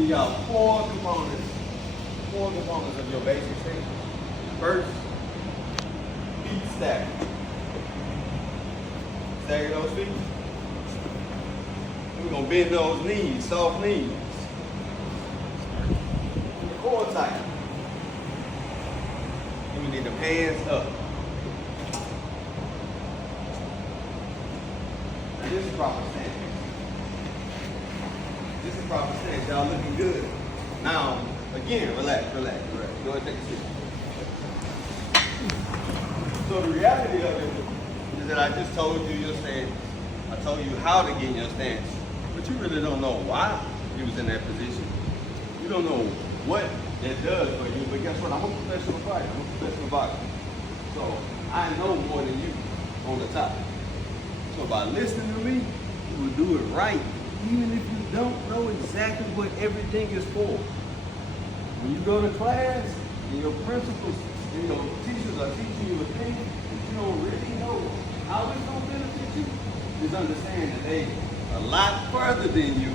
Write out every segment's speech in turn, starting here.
give y'all four components of your basic stance. First, feet stack. Stagger those feet. We're gonna bend those knees, soft knees. Keep the core tight. And we need the hands up. Now this is proper stance. This is proper stance. Y'all looking good. Now, again, relax. Go ahead and take a seat. So the reality of it is that I just told you your stance. I told you how to get in your stance. But you really don't know why you was in that position. You don't know what that does for you. But guess what? I'm a professional fighter. I'm a professional boxer. So I know more than you on the top. So by listening to me, you will do it right. Even if you don't know exactly what everything is for. When you go to class and your principals and your teachers are teaching you a thing that you don't really know how it's going to benefit you, just understand that they a lot further than you,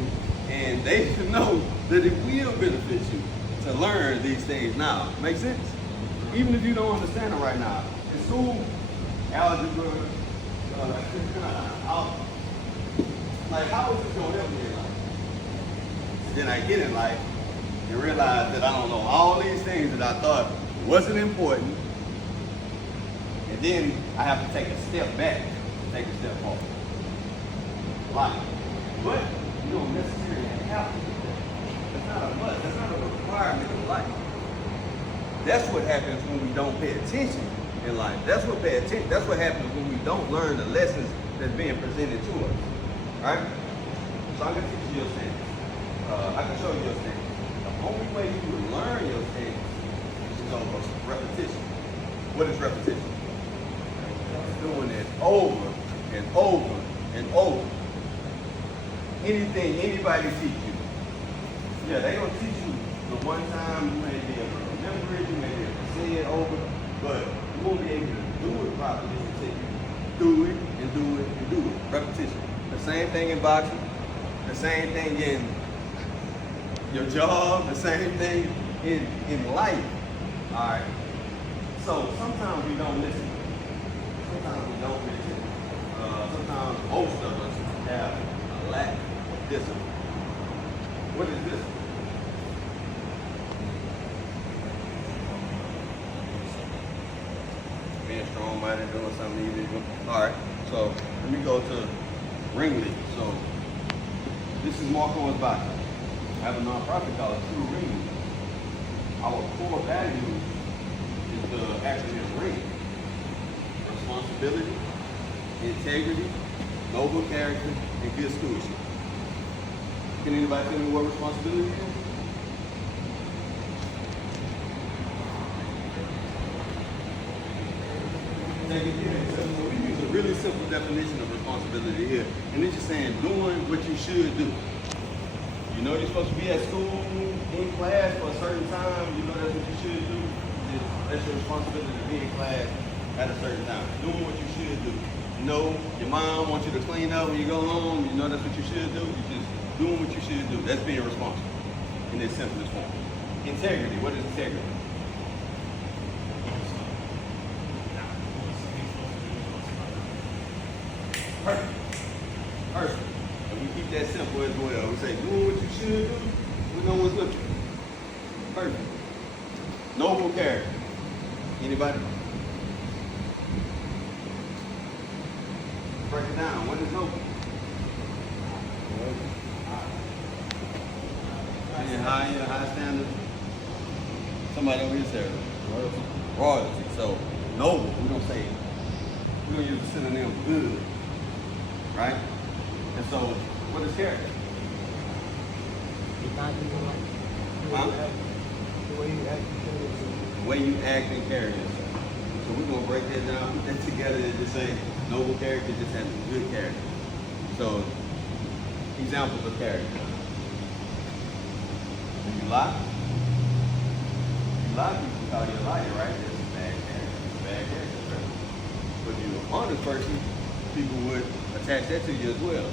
and they should know that it will benefit you to learn these things now. Make sense? Even if you don't understand it right now. In school, algebra, like, how is this going to help me in life? Then I get in life and realize that I don't know all these things that I thought wasn't important. And then I have to take a step back, take a step forward. Like, but you don't necessarily have to do that. That's not a must. That's not a requirement of life. That's what happens when we don't pay attention in life. That's what happens when we don't learn the lessons that's being presented to us. All right? So I'm gonna teach you your stance. I can show you your stance. The only way you will learn your stance is over repetition. What is repetition? Doing it over and over and over. Anything anybody teach you. Yeah, they gonna teach you the one time. You may be able to remember it, you may be able to say it over, but you won't be able to do it properly until you do it and do it and do it. Repetition. The same thing in boxing, the same thing in your job, the same thing in life. All right. So sometimes we don't listen. Sometimes we don't listen. Sometimes most of us have a lack of discipline. What is discipline? Being strong-minded, doing something illegal. All right. So let me go to Ring League. So this is Mark Owens Boxing. I have a nonprofit called True Ring League. Our core value is the acronym RING. Responsibility, integrity, noble character, and good stewardship. Can anybody tell me what responsibility is? So we use a really simple definition of responsibility here, and it's just saying doing what you should do. You know you're supposed to be at school, in class for a certain time. You know that's what you should do. That's your responsibility to be in class at a certain time. Doing what you should do. You know your mom wants you to clean up when you go home. You know that's what you should do. You just doing what you should do. That's being responsible in its simplest form. Integrity. What is integrity? Perfect. And we keep that simple as well. We say, doing what you should do when no one's looking. Perfect. Noble character. Anybody? Break it down. What is noble? High standard. Somebody over here said royalty. So noble, we're gonna use the synonym good. Right? And so, what is character? The way you act and carry yourself. The way you act and carry yourself. So we're going to break that down, put that together and just say noble character just has a good character. So, examples of character. Do you lie? You lie, people call you a liar, right? That's a bad character. Bad character, right? But if you're an honest person, people would attach that to you as well.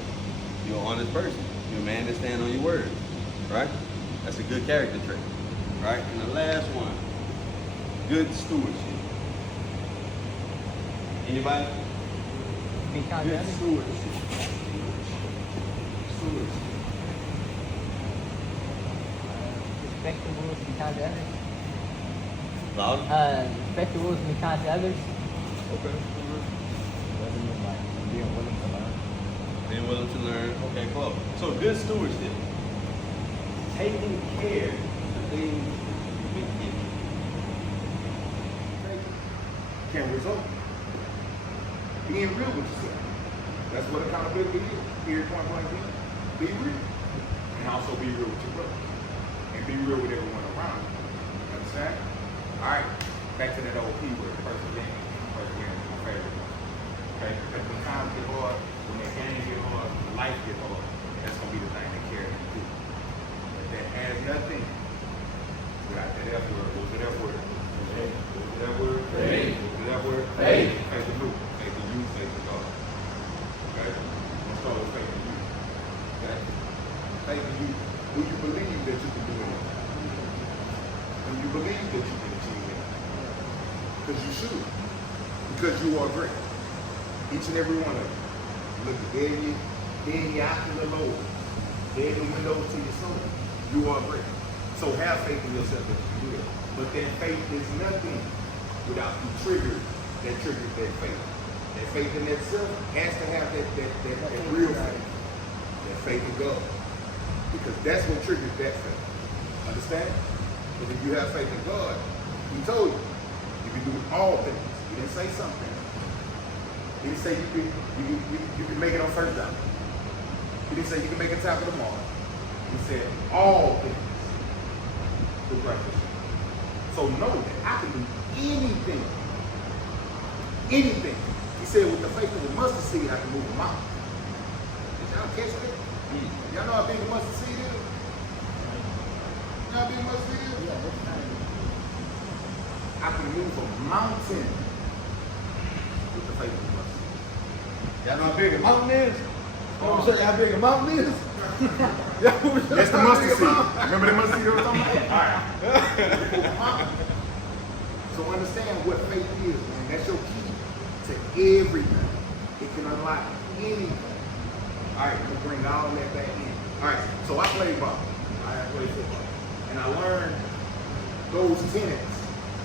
You're an honest person. You're a man that stands on your word, right? That's a good character trait, right? And the last one, good stewardship. Anybody? Be kind to Good others. stewardship. Stewardship. Respect the rules, be kind to others. Louder? Respect the rules and be kind to others. Okay. Being willing to learn. Being willing to learn. Okay, cool. So good stewardship. Taking care of the things you've been given. Can result. Being real with yourself. That's what accountability is. Here, point blank, be real. And also be real with your brother. And be real with everyone around you. You understand? All right. Back to that old P word, persevering. Persevering is my favorite one. Okay? Because when times get hard, when that game get hard, when life get hard, that's going to be the thing that carries you through. But that has nothing without that F word. What was the F word? What was that word? Faith. What was that word? Faith. Faith in who? Faith in you, faith in God. Okay? Let's start with faith in you. Okay? Faith in you. Do you believe that you can do anything? Do you believe that you can achieve anything? Because you should. Because you are great. Each and every one of you. Look at dead in the eyes of the Lord. Dead in the windows to your soul. You are great. So have faith in yourself that you can do it. But that faith is nothing without the trigger that triggers that faith. That faith in itself has to have that real faith. That faith in God. Because that's what triggers that faith. Understand? Because if you have faith in God, He told you, you can do all things. He didn't say something. He didn't say you can make it on first down. He didn't say you can make a tackle tomorrow. He said all things through Christ. So know that I can do anything. Anything. He said with the faith of a mustard seed, I can move a mountain. Did y'all catch that? Y'all know how big a mustard seed is? You know how big a mustard seed is? I can move a mountain with the faith of a mustard seed. Y'all know how big a mountain is? You want to show you how big a mountain is? That's the mustard seed. Remember the mustard seed I was talking about? All right. So understand what faith is, man. That's your key to everything. It can unlock anything. All right, we'll bring all that back in. All right, so I played ball. I played football. And I learned those tenets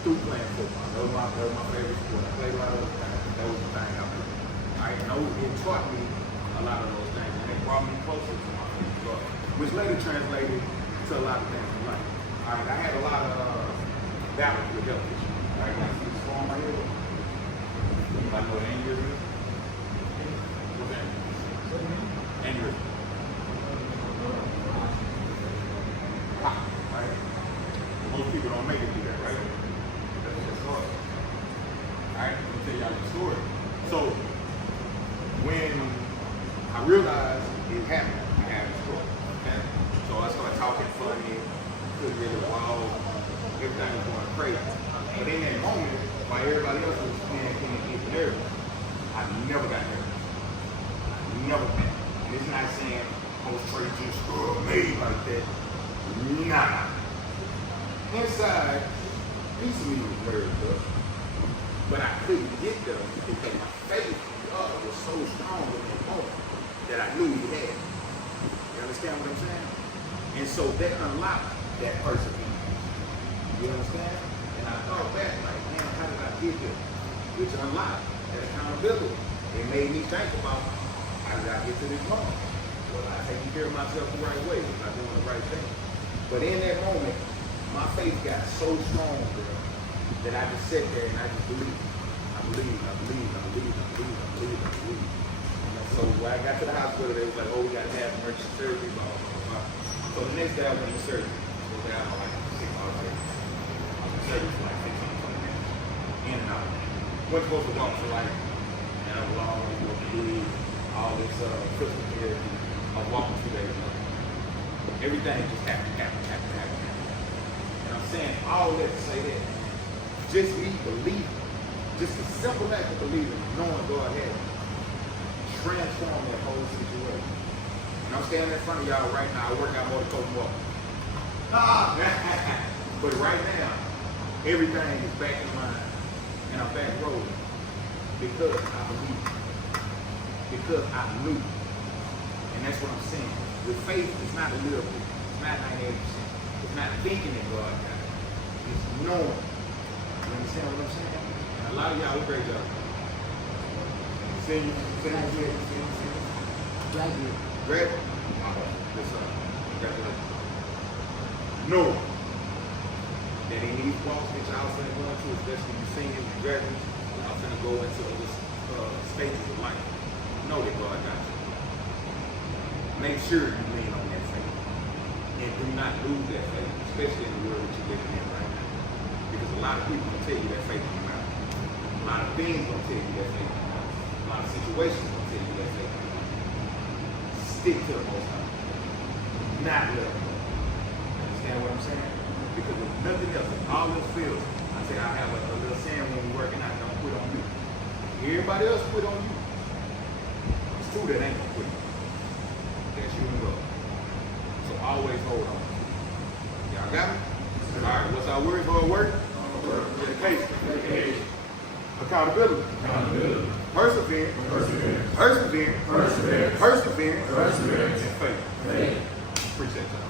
through playing football. That was my favorite sport. I played a lot of those things. That was the thing I played. All right, and it taught me a lot of those things. And it brought me closer to my faith God, which later translated to a lot of things in life. All right, I had a lot of battles with health issues. All right, I see the storm right here. Anybody know what aneurysm is? What's that? Aneurysm. Pop, right? Most people don't make it through that, right? That's just hard. Alright, let me tell y'all the story. So, when I realized it happened, I had a stroke. Okay? So I started talking funny, couldn't really walk, everything was going crazy. But in that moment, while everybody else was panicking and getting nervous, I never got nervous. I never got. And it's not saying Coach Trey just made like that. Nah. Inside, piece of me was nervous up. But I couldn't get there because my faith in God was so strong in that moment that I knew He had. You understand what I'm saying? And so that unlocked that perseverance. You understand? And I thought back, like, man, how did I get there? Which unlocked that accountability. It made me think about how did I get to this moment? Was I taking care of myself the right way? Was I doing the right thing? But in that moment, my faith got so strong, girl, that I just sat there and I just believed. I believed. So when I got to the hospital, they was like, oh, we got to have emergency surgery, blah, blah, blah. So the next day I went to surgery. So they had like 6 hours surgery. I was in surgery for like 15, 20 minutes. In and out. Wasn't supposed to walk for like an hour long, all this physical therapy. I was walking 2 days later. Everything just happened. And I'm saying all that to say that just me believing, just a simple act of believing, knowing God had transformed that whole situation. And I'm standing in front of y'all right now. I work out more than Coach Walker. But right now, everything is back in line and I'm back rolling because I believe. Because I knew. And that's what I'm saying. With faith, it's not a little bit. It's not 98%. It's not thinking that God got it. It's knowing. You understand what I'm saying? And a lot of y'all do a great job. Senior. Graduate. Great. Yes, sir. Congratulations. Know that in these walks that y'all finna go into, especially you seniors and graduates, y'all finna go into those stages of life. Know that God got you. Make sure you lean on that faith. And do not lose that faith, especially in the world that you're living in right now. Because a lot of people will tell you that faith is out. A lot of things will tell you that faith is out. A lot of situations will tell you that faith is out. Stick to the Most High. Not let go. Understand what I'm saying? Because if nothing else, if all else fails, I say I have a little saying when we're working out, don't quit on you. Everybody else quit on you. It's true that ain't gonna quit. That's you and God. So always hold on. Y'all got me? Alright, what's our word for our work? Dedication. Accountability. Perseverance. And faith. Appreciate y'all.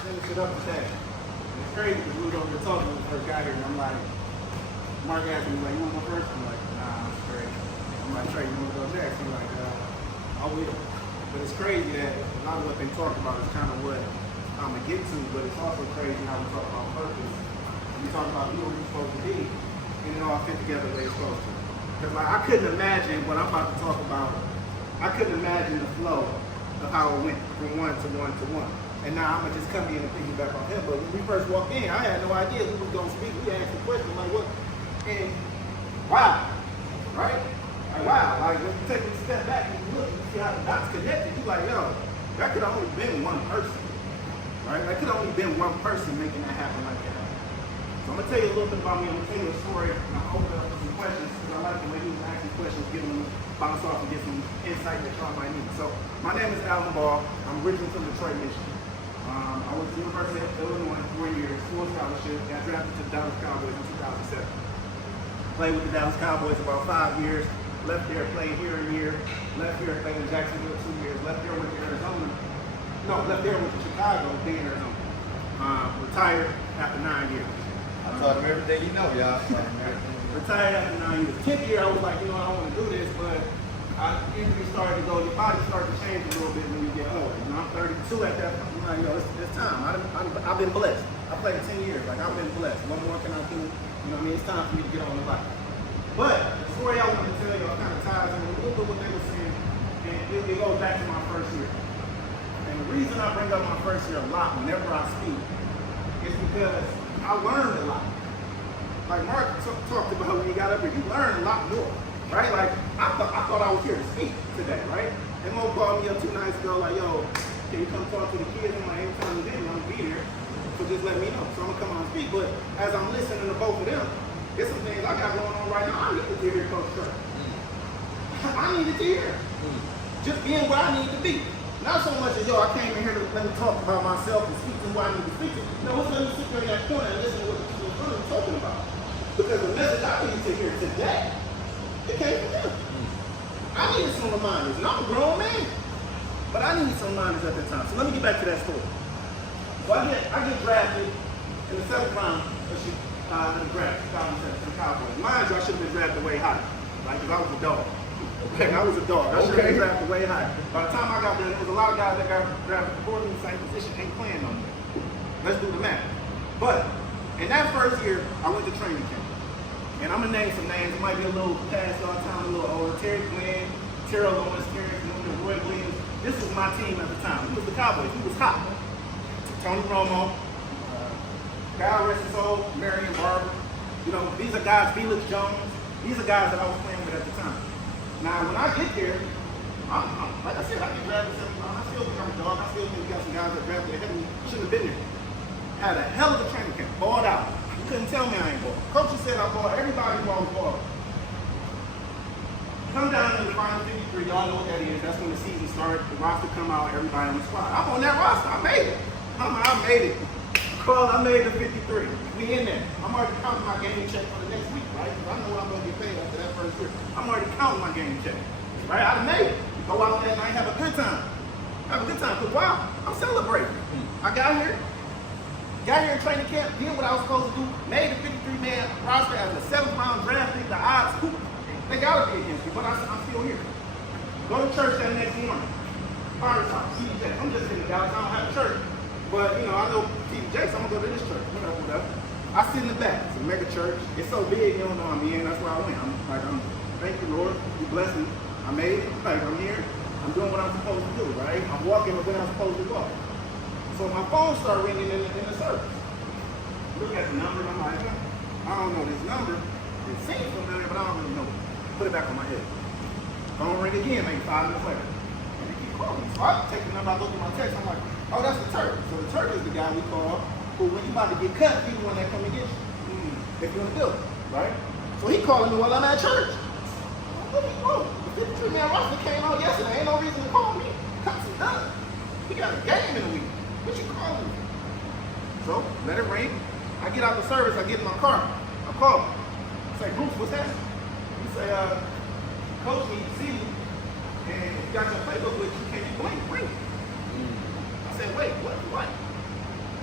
Finish it up with that. It's crazy because we was over there talking when we first got here, and I'm like, Mark asked me, like, you want to go first? I'm like, nah, I'm straight. I'm like, Trey, you want to go next? I'm like, I will. But it's crazy that a lot of what they talk about is kind of what I'm going to get to, but it's also crazy how we talk about purpose. We talk about who we're supposed to be, and it all fit together the way it's supposed to. Because like, I couldn't imagine what I'm about to talk about. I couldn't imagine the flow of how it went from one to one to one. And now I'm going to just come in and piggyback on him. But when we first walked in, I had no idea who was going to speak. We asked the question, like, what? And wow, right? Like, wow. Like, when you take a step back and you look, you see how the dots connected. You're like, yo, that could have only been one person, right? That could have only been one person making that happen like that. So I'm going to tell you a little bit about me. I'm going to tell you a story, and I'll open up for some questions, because I like the way he was asking questions, giving them bounce off and get some insight that y'all might need. So my name is Alan Ball. I'm originally from Detroit, Michigan. I went to the University of Illinois 4 years, full scholarship, got drafted to the Dallas Cowboys in 2007. Played with the Dallas Cowboys about 5 years, left there, played here a year, left here, played in Jacksonville 2 years, left there, went to Arizona. No, left there, went to Chicago, then Arizona. Retired after 9 years. I taught him everything you know, y'all. Retired after 9 years. 10th year, I was like, you know, I don't want to do this, but injuries started to go, your body started to change a little bit when you get older. You know, I'm 32 at that point. I'm like, yo, it's time. I've been blessed. I played 10 years. Like, I've been blessed. What more can I do? You know what I mean? It's time for me to get on the bike. But the story I wanted to tell you kind of ties in a little bit what they were saying, and it goes back to my first year. And the reason I bring up my first year a lot whenever I speak is because I learned a lot. Like Mark talked about when he got up here, you learn a lot more, right? Like I thought I was here to speak today, right? And Mo called me up 2 nights ago, like, yo, can you come talk to the kids? I'm like, anytime you did, I'm gonna be there. So just let me know. So I'm gonna come on and speak. But as I'm listening to both of them, there's some things I got going on right now. I need to hear Coach Trey. I needed to hear. Just being where I need to be. Not so much as, yo, I came in here to let me talk about myself and speak to who I need to speak to. No, it's let me sit there in that corner and listen to what the people are talking about. Because the message I needed to hear today, it came from them. I needed some reminders, and I'm a grown man. But I needed some reminders at that time. So let me get back to that story. So I get drafted in the 7th round of the draft, 2007, to the Cowboys. Mind you, I should have been drafted way higher. Like, because I was a dog. Okay, I was a dog. I should have been drafted way higher. By the time I got there, there was a lot of guys that got drafted before me in the same position, ain't playing on me. Let's do the math. But in that first year, I went to training camp. And I'm going to name some names. It might be a little past our time, a little older. Terry Glenn, Terrell Owens, Terry Glenn, Roy Williams. This was my team at the time. He was the Cowboys. He was hot. Tony Romo, Kyle Ressisole, Marion Barber. You know, these are guys, Felix Jones. These are guys that I was playing with at the time. Now, when I get there, I'm like I said, I get drafted 7th round. I still think I'm a dog. I still think we got some guys that drafted ahead of me. Shouldn't have been there. Had a hell of a training camp. Balled out. You couldn't tell me I ain't balled. Coach said I balled. Everybody knew I was balled. come down to the final 53, y'all know what that is. That's when the season starts, the roster come out, everybody on the squad. I'm on that roster. I made it. I made it. Carl, I made the 53. We in there. I'm already counting my game check for the next week, right? Because I know what I'm going to get paid after that first year. I'm already counting my game check, right? I done made it. Go out there and have a good time. Have a good time. Because why? I'm celebrating. I got here in training camp, did what I was supposed to do, made the 53-man roster as a 7th-round draft pick. The odds, they got to be against me, but I'm still here. Go to church that next morning. Fire talk, TJ. I'm just in the Dallas. I don't have a church. But, you know, I know TJ, so I'm going to go to this church. Whatever. I sit in the back. It's a mega church. It's so big, you don't know I'm in. That's where I went. Thank you, Lord. You blessed me. I made it. Like, I'm here. I'm doing what I'm supposed to do, right? I'm walking when I'm supposed to walk. So my phone started ringing in the service. Look at the number, and I'm like, I don't know this number. It seems familiar, but I don't really know it. Put it back on my head. Phone ring again, maybe 5 minutes later. And they keep calling me. So I take the number, I look at my text, I'm like, oh, that's the Turk. So the Turk is the guy we call who, when you about to get cut, he's the one that come and get you. If you're in the building, right? So he calling me while I'm at church. What are you doing? The 53-man roster came out yesterday. Ain't no reason to call me. Cuts is done. He got a game in a week. What you calling me? So, let it ring. I get out the service, I get in my car. I call him. I say, Bruce, what's that? He say, Coach needs to see you. And if you got your playbook with you, can you bring it? I said, wait, what?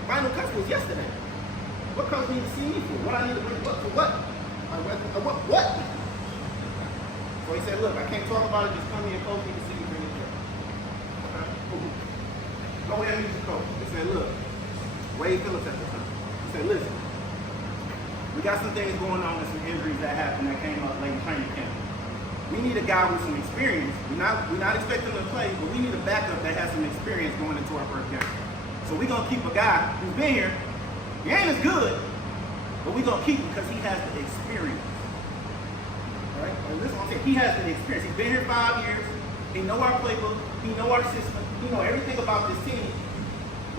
Final cuts was yesterday. What coach need to see me for? What I need to bring what for what? What? So he said, look, I can't talk about it, just come here, coach need to see you bring it. Okay, cool. Go ahead and meet the coach. He said, look, Wade Phillips at the time. He said, listen, we got some things going on with some injuries that happened that came up late in training camp. We need a guy with some experience. We're not expecting him to play, but we need a backup that has some experience going into our first game. So we're gonna keep a guy who's been here. He ain't as good, but we're gonna keep him because he has the experience. Right? And this is what I'm saying. He has the experience. He's been here 5 years. He know our playbook. He know our system. He know everything about this team.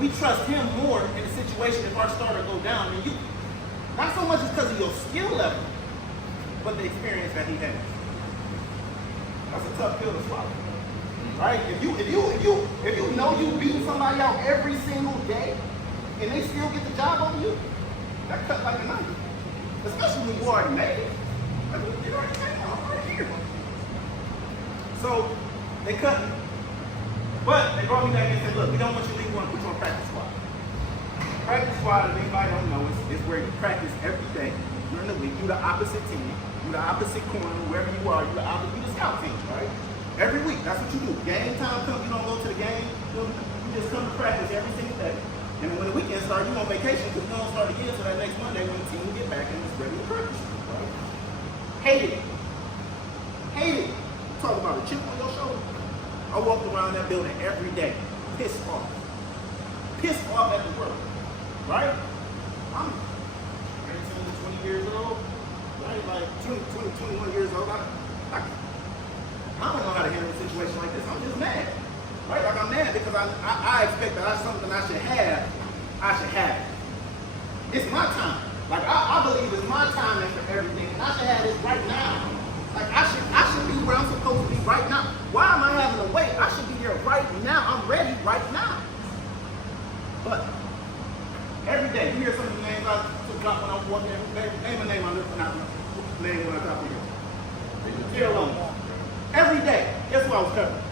We trust him more in a situation if our starter go down than you. Not so much as because of your skill level, but the experience that he has. That's a tough pill to swallow, right? If you know you beating somebody out every single day, and they still get the job over you, that cut like a knife. Especially when you already made it. You already made it. I'm right here. So they cut me, but they brought me back and said, "Look, we don't want you to leave. We want to put you on practice squad." Practice squad, if anybody don't know, is where you practice every day during the week. You the opposite team. You the opposite corner, wherever you are, you the scout team, right? Every week, that's what you do. Game time comes, you don't go to the game, you just come to practice every single day. And then when the weekend starts, you on vacation because you don't start again until that next Monday when the team get back and it's ready to practice, right? Hate it. Talk about a chip on your shoulder. I walked around that building every day, pissed off at the work, right? I'm 18 to 20 years old. Right? Like 21 years old, I don't know how to handle a situation like this. I'm just mad. Right? Like I'm mad because I expect that something I should have it. It's my time. Like I believe it's my time for everything. And I should have this right now. Like I should be where I'm supposed to be right now. Why am I having to wait? I should be here right now. I'm ready right now. But every day, you hear some of the names I took drop when I was walking in. Name a name I'm looking at. Name when I drop here. Here alone. Every day, guess what I was covering?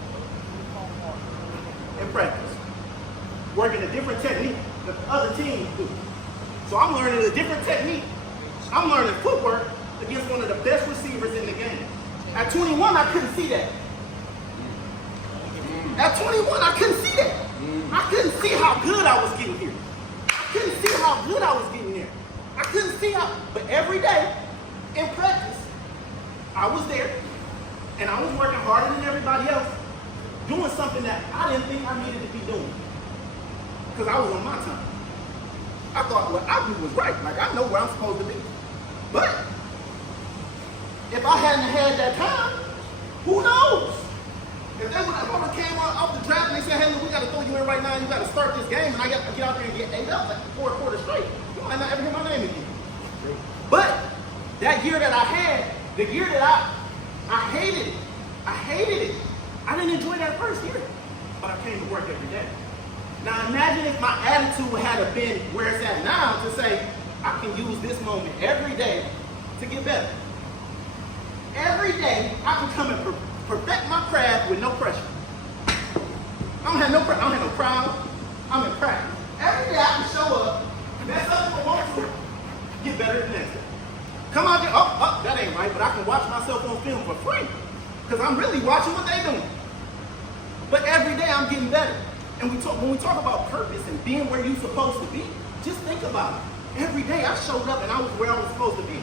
In practice. Working a different technique that the other teams do. So I'm learning a different technique. I'm learning footwork against one of the best receivers in the game. At 21, I couldn't see that. At 21, I couldn't see that. I couldn't see how good I was getting here. I couldn't see how good I was getting there. I couldn't see how, but every day in practice, I was there and I was working harder than everybody else, doing something that I didn't think I needed to be doing because I was on my time. I thought what I do was right. Like I know where I'm supposed to be. But if I hadn't had that time, who knows? If they would have came off the draft and they said, hey, look, we got to throw you in right now, you got to start this game, and I got to get out there and get 8 up like 4 quarters straight, you might not ever hear my name again. But that year that I had, the year that I hated it, I hated it. I didn't enjoy that first year, but I came to work every day. Now imagine if my attitude had been where it's at now to say, I can use this moment every day to get better. Every day, I can come and perfect my craft with no pressure. I don't have no crowd. I'm in practice. Every day I can show up, mess up if I want to, get better the next day. Come out there, that ain't right, but I can watch myself on film for free because I'm really watching what they're doing. But every day I'm getting better. And when we talk about purpose and being where you're supposed to be, just think about it. Every day I showed up and I was where I was supposed to be.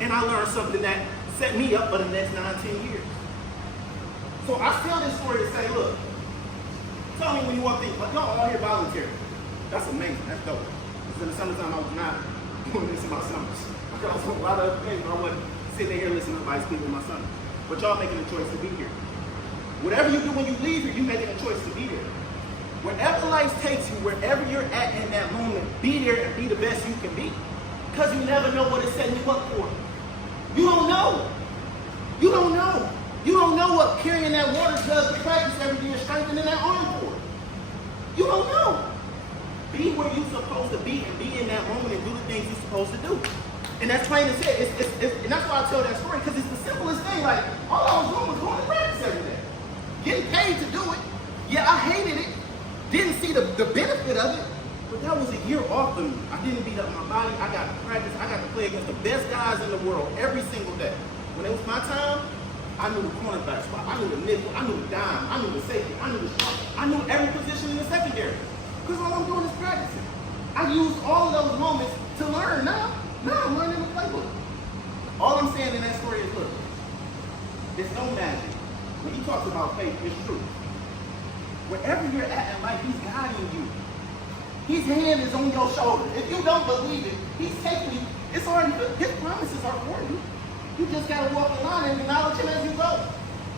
And I learned something that set me up for the next 9-10 years. So I tell this story to say, look, tell me when you want things, like y'all all here voluntary. That's amazing, that's dope. Because in the summertime I was not doing this in my summers. I got a lot of other things, but I wasn't sitting here listening to everybody speak in my summer. But y'all making a choice to be here. Whatever you do when you leave here, you making a choice to be there. Wherever life takes you, wherever you're at in that moment, be there and be the best you can be. Because you never know what it's setting you up for. You don't know. You don't know. You don't know what carrying that water does to practice every day and strengthening that arm for. You don't know. Be where you're supposed to be and be in that moment and do the things you're supposed to do. And that's plain as said. And that's why I tell that story, because it's the simplest thing. Like, all I was doing was going to practice every day. Getting paid to do it. Yeah, I hated it. Didn't see the benefit of it. But that was a year off of me. I didn't beat up my body. I got to practice. I got to play against the best guys in the world every single day. When it was my time, I knew the cornerback spot. I knew the nickel. I knew the dime. I knew the safety. I knew the shot. I knew every position in the secondary. Because all I'm doing is practicing. I used all of those moments to learn. Now I'm learning the playbook. All I'm saying in that story is, look, it's no magic. When he talks about faith, it's true. Wherever you're at in life, he's guiding you. His hand is on your shoulder. If you don't believe it, he's taking you. It's already good. His promises are for you. You just got to walk the line and acknowledge him as you go.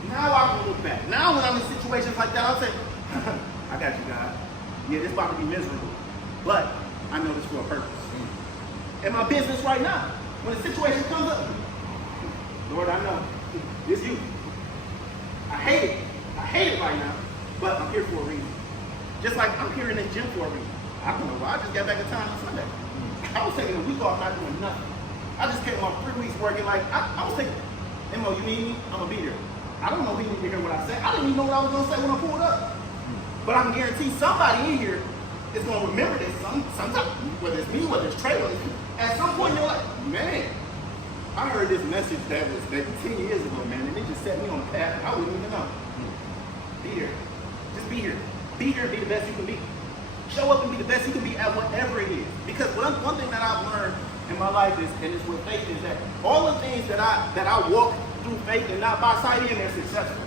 Now I can look back. Now when I'm in situations like that, I'll say, I got you, God. Yeah, this about to be miserable. But I know this for a purpose. In my business right now, when a situation comes up, Lord, I know. It's you. I hate it. I hate it right now. But I'm here for a reason. Just like I'm here in this gym for a reason. I don't know why. I just got back in town on Sunday. I was taking a week off not doing nothing. I just came off 3 weeks working like, I was thinking, Mo, you need me? I'm going to be there. I don't know if he need to hear what I said. I didn't even know what I was going to say when I pulled up. But I can guarantee somebody in here is going to remember this sometime, whether it's me, whether it's Trey, whether it's you. At some point, you're like, man, I heard this message that was 10 years ago, man, and it just set me on a path I wouldn't even know. Be here. Just be here. Be here and be the best you can be. Show up and be the best you can be at whatever it is. Because one thing that I've learned in my life is, and it's with faith, is that all the things that I walk through faith and not by sight in, they're successful.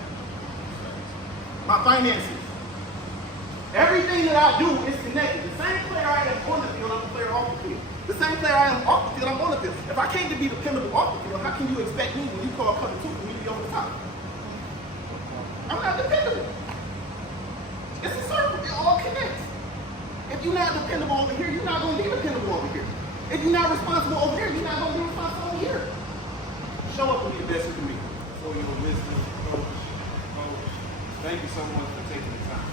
My finances. Everything that I do is connected. The same player I am on the field, I'm a player off the field. The same player I am off the field, I'm on the field. If I can't be dependable off the field, how can you expect me when you call cover 2 for me to be over the top? I'm not dependable. It's a circle. It all connects. If you're not dependable over here, you're not going to be dependable over here. If you're not responsible over here, you're not going to be responsible over here. Show up and be the best you can be. For your wisdom, Coach. Thank you so much for taking the time.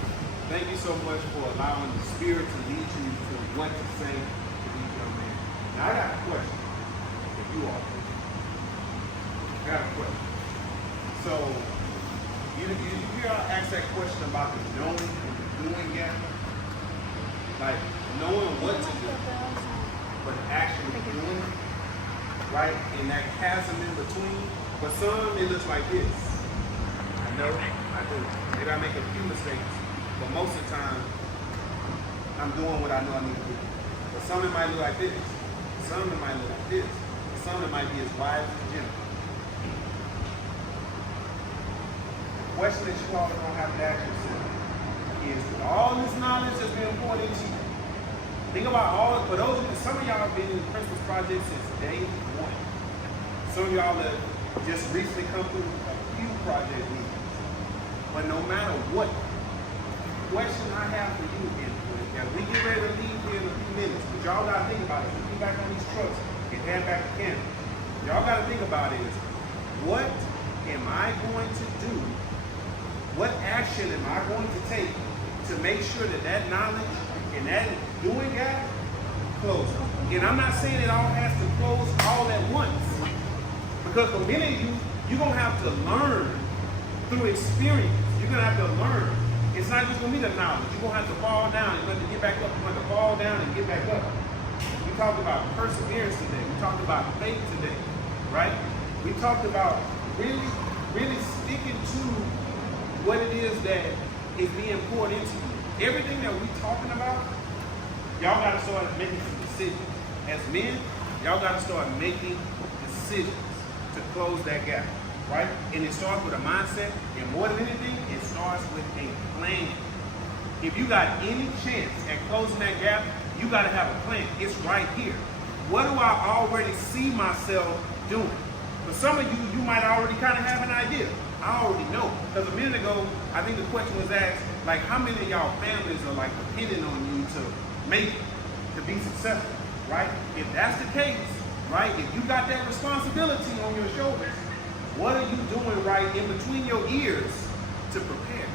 Thank you so much for allowing the Spirit to lead you to what to say to these young men. Now, I got a question for you all. I got a question. So, you hear I ask that question about the knowing and the doing gap? Like, knowing what to do, but actually doing it, right? And that chasm in between. For some, it looks like this. I know, I do. Maybe I make a few mistakes, but most of the time, I'm doing what I know I need to do. For some, it might look like this. Some, it might look like this. Some, it might be as wide as the gym. The question that you all are going to have to ask yourself is, with all this knowledge that's been poured into you, think about for those of you, some of y'all have been in the Principles Project since day one. Some of y'all have just recently come through a few project meetings. But no matter what, the question I have for you is, as we get ready to leave here in a few minutes, but y'all got to think about it. As we get back on these trucks and head back to Canada, y'all got to think about it is, what am I going to do? What action am I going to take to make sure that that knowledge and that doing God closes? And I'm not saying it all has to close all at once. Because for many of you, you're going to have to learn through experience. You're going to have to learn. It's not just going to be the knowledge. You're going to have to fall down. You're going to have to get back up. You're going to have to fall down and get back up. We talked about perseverance today. We talked about faith today, right? We talked about really, really sticking to what it is that is being poured into you. Everything that we're talking about, y'all got to start making some decisions. As men, y'all got to start making decisions to close that gap, right? And it starts with a mindset, and more than anything, it starts with a plan. If you got any chance at closing that gap, you got to have a plan. It's right here. What do I already see myself doing? For some of you, you might already kind of have an idea. I already know. Because a minute ago, I think the question was asked, like, how many of y'all families are like depending on you to make it, to be successful, right? If that's the case, right, if you got that responsibility on your shoulders, what are you doing right in between your ears to prepare?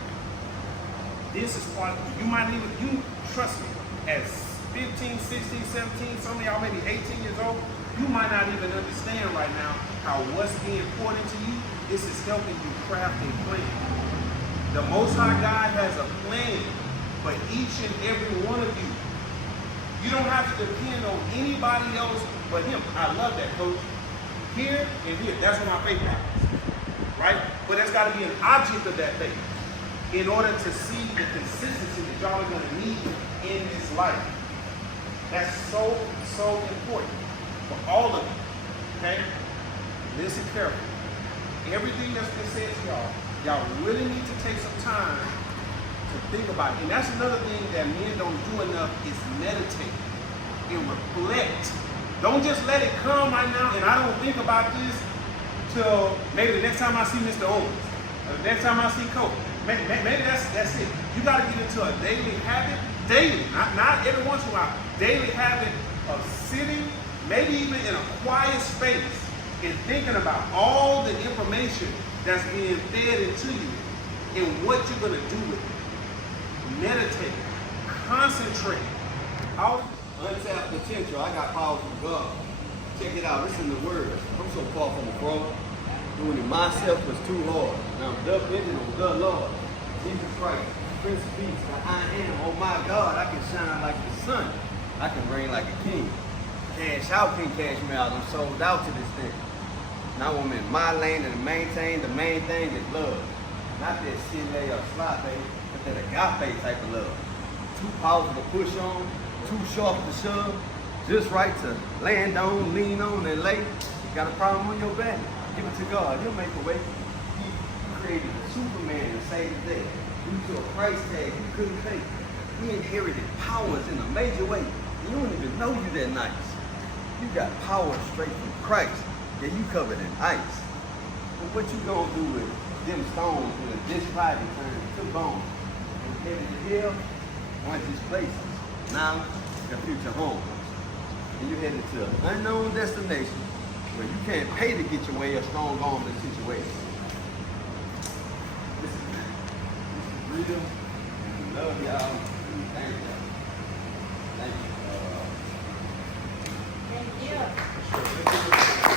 This is part of you might even, you trust me, as 15, 16, 17, some of y'all maybe 18 years old, you might not even understand right now how what's being poured into you, this is helping you craft a plan. The Most High God has a plan for each and every one of you. You don't have to depend on anybody else but Him. I love that, Coach. Here and here, that's where my faith lies, right? But there's got to be an object of that faith in order to see the consistency that y'all are going to need in this life. That's so, so important for all of you, okay? Listen carefully. Everything that's been said to y'all really need to take some time to think about it. And that's another thing that men don't do enough is meditate and reflect. Don't just let it come right now and I don't think about this till maybe the next time I see Mr. Owens or the next time I see Coach. Maybe that's it. You got to get into a daily habit, not every once in a while, daily habit of sitting, maybe even in a quiet space and thinking about all the information that's being fed into you and what you're going to do with it. Meditate, concentrate. Untapped potential. I got power from God. Check it out. Listen to the words. I'm so far from a pro. Doing it myself was too hard. Now I'm dependent on the Lord. Jesus Christ, Prince of Peace, the I am. Oh my God, I can shine like the sun. I can reign like a king. Cash out can't cash me out. I'm sold out to this thing. Now I'm in my lane and maintain. The main thing is love. Not that silly or sloppy, but that agape type of love. Too powerful to push on, too sharp to shove, just right to land on, lean on, and lay. You got a problem on your back, give it to God. He'll make a way. He created a Superman to save the day. Due to a price tag you couldn't pay. He inherited powers in a major way. And you don't even know you that nice. You got power straight from Christ. Yeah, you covered in ice. But what you gonna do with them stones when this body turns to bone? And headed to hell, one of these places. Now, your future home. And you're headed to an unknown destination where you can't pay to get your way a strong arm in situation. This is real. And we love y'all. Thank y'all. Thank you. Thank you.